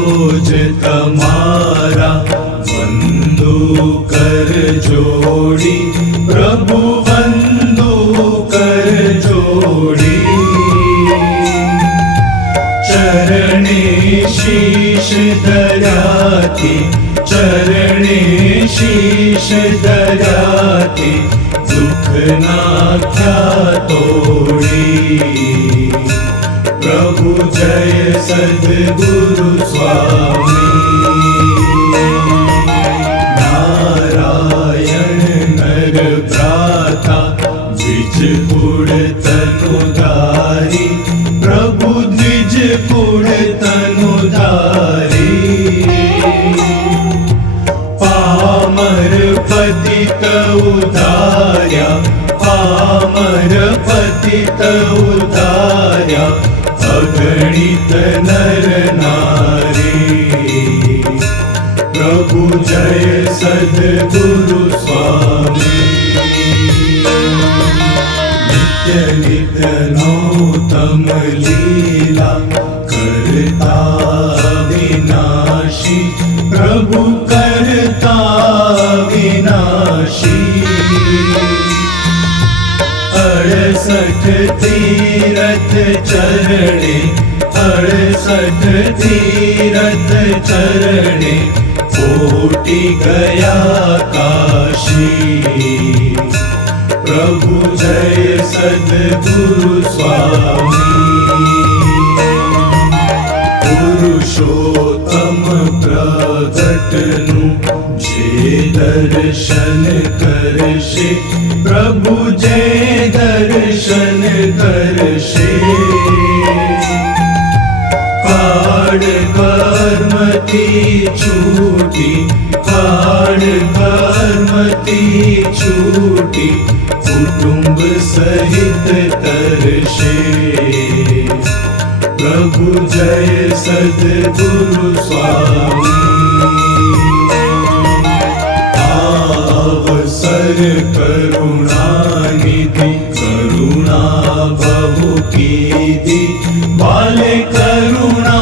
सरोज तमारा बंदु कर जोड़ी, प्रभु बंदु कर जोड़ी। चरणे शीश दयाति चरणे शीश दयाति दुख नाख्या तोड़ी। प्रभु जय सद्गुरु स्वामी। नारायण नर भ्राता द्विज पुर तनुधारी प्रभु द्विज पुर तनुधारी पामर पतित उदार्या पामर पतित ગણિત નર નારી પ્રભુ જય સદગુરુ સ્વામી નિત્ય નિત્ય નો તમ લીલા કરતા વિનાશી પ્રભુ કરતા વિનાશી અડસઠથી तीरथ चरणे अड़सठ तीरथ चरणे कोटि गया काशी। प्रभु जय सद्गुरु स्वामी। पुरुषोत्तम प्रगटनु दर्शन करशे, प्रभु जे दर्शन करशे। काड कर्मती छूटी काड कर्मती छूटी, कुटुंब सहित तरशे। प्रभु जय सद्गुरु स्वामी। बहु कीधि बाले करुणा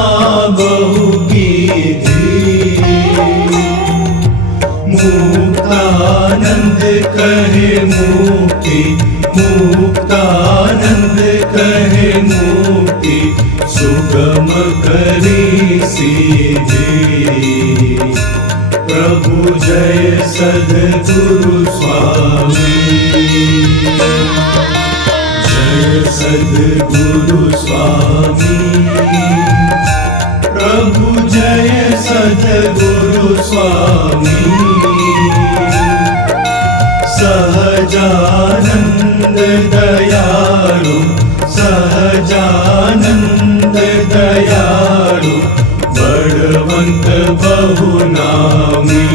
बहु कीधि मुक्तानंद कहे मुक्ति, मुक्तानंद कहे मुक्ति, सुगम करी सीधी। प्रभु जय सद्गुरु स्वामी। सद्गुरु स्वामी। प्रभु जय सद्गुरु स्वामी। सहजानन्द दयाळु सहजानन्द दयाळु बळवन्त बहुनामी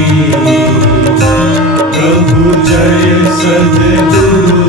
प्रभु जय सद्गुरु